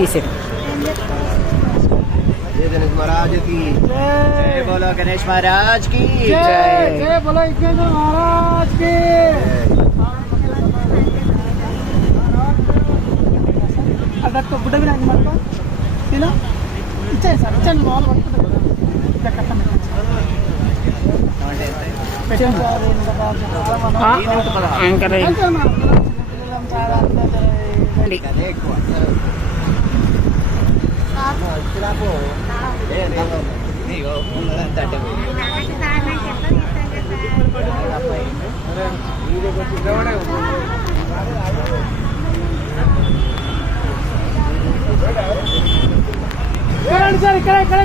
తీసేయండి. गणेश महाराज की जय, बोलो गणेश महाराज की जय, जय बोलो विघ्नेश्वर महाराज की. ಅದಕ್ಕೆ ಬುಡ ಬಿಡ ಹಂಗೆ ಮಾಡ್ಕೊ ಇಲ್ಲ ಇಚ್ಛೆ ಸರ್ ಇಚ್ಛೆ ಮಾಲ್ ಬರ್ತಾರೆ ಸರ್ ಈ ಕಡೆ